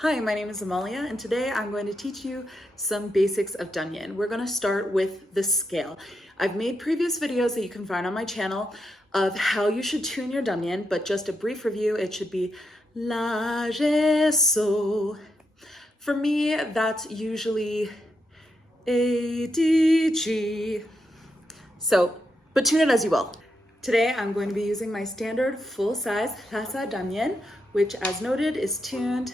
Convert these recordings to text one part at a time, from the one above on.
Hi, my name is Amalia, and today I'm going to teach you some basics of Dranyen. We're going to start with the scale. I've made previous videos that you can find on my channel of how you should tune your Dranyen, but just a brief review, it should be La, Re, So. For me, that's usually A, D, G. So, but tune it as you will. Today, I'm going to be using my standard full-size Lhasa Dranyen, which as noted is tuned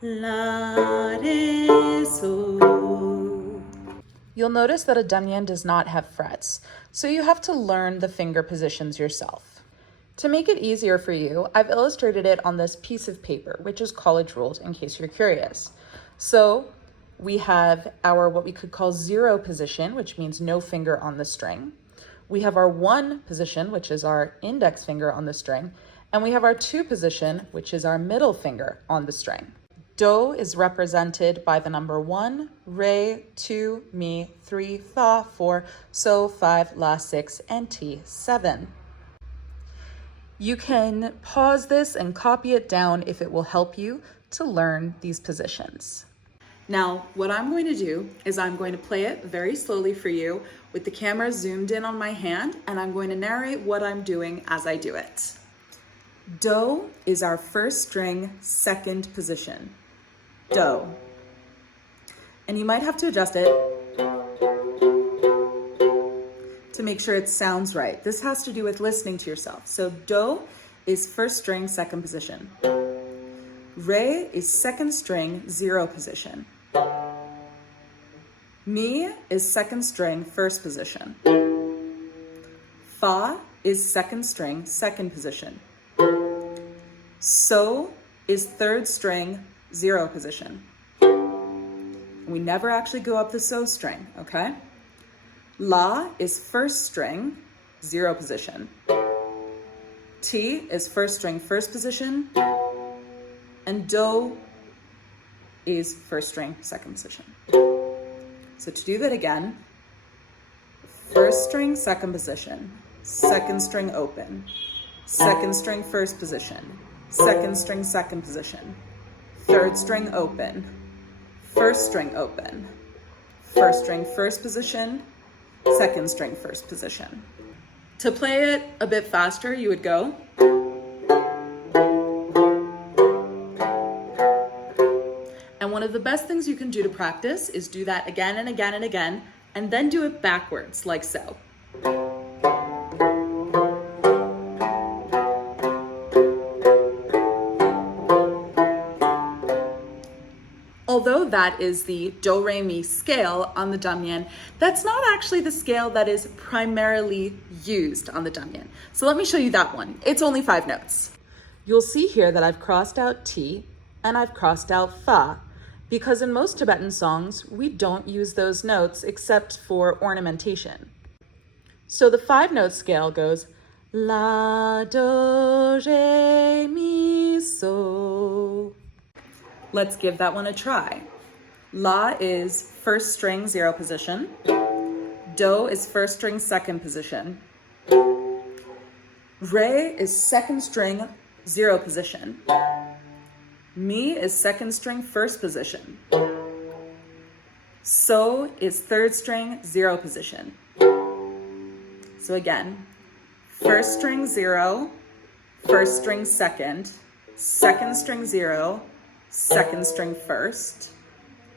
La, Re, So. You'll notice that a Dranyen does not have frets, so you have to learn the finger positions yourself. To make it easier for you, I've illustrated it on this piece of paper, which is college rules in case you're curious. So we have our what we could call 0 position, which means no finger on the string. We have our 1 position, which is our index finger on the string, and we have our 2 position, which is our middle finger on the string. Do is represented by the number 1, Re, 2, Mi, 3, Fa, 4, So, 5, La, 6, and Ti, 7. You can pause this and copy it down if it will help you to learn these positions. Now, what I'm going to do is I'm going to play it very slowly for you with the camera zoomed in on my hand, and I'm going to narrate what I'm doing as I do it. Do is our first string, second position. Do. And you might have to adjust it to make sure it sounds right. This has to do with listening to yourself. So Do is first string, second position. Re is second string, 0 position. Mi is second string, first position. Fa is second string, second position. So is third string, 0 position. We never actually go up the So string, okay? La is first string, 0 position. Ti is first string, first position. And Do is first string, second position. So to do that again, first string, second position, second string open, second string, first position, second string, second position, third string open, first string open, first string, first position, second string, first position. To play it a bit faster, you would go. And one of the best things you can do to practice is do that again and again and again, and then do it backwards, like so. Although that is the Doremi scale on the Dranyen, that's not actually the scale that is primarily used on the Dranyen. So let me show you that one. It's only 5 notes. You'll see here that I've crossed out Ti and I've crossed out Fa, because in most Tibetan songs, we don't use those notes except for ornamentation. So the 5-note scale goes La, Do, Re, Mi, So. Let's give that one a try. La is first string, 0 position. Do is first string, second position. Re is second string, 0 position. Mi is second string, first position. So is third string, 0 position. So again, first string 0, first string second, second string 0, second string first,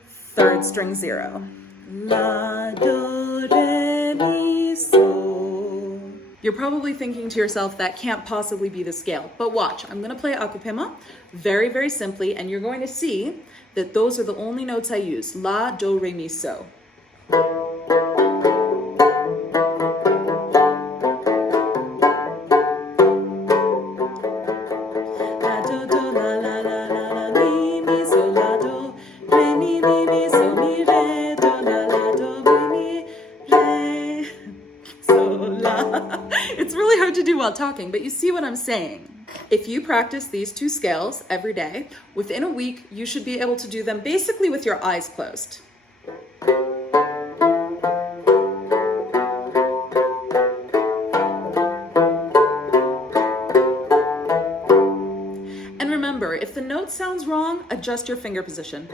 third string 0. La, Do, Re, Mi, So. You're probably thinking to yourself, that can't possibly be the scale, but watch, I'm gonna play Akupema very, very simply, and you're going to see that those are the only notes I use. La, Do, Re, Mi, So. It's really hard to do while talking, but you see what I'm saying. If you practice these 2 scales every day, within a week, you should be able to do them basically with your eyes closed. And remember, if the notes note sounds wrong, adjust your finger position.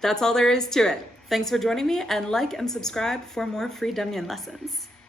That's all there is to it. Thanks for joining me, and like and subscribe for more free Dranyen lessons.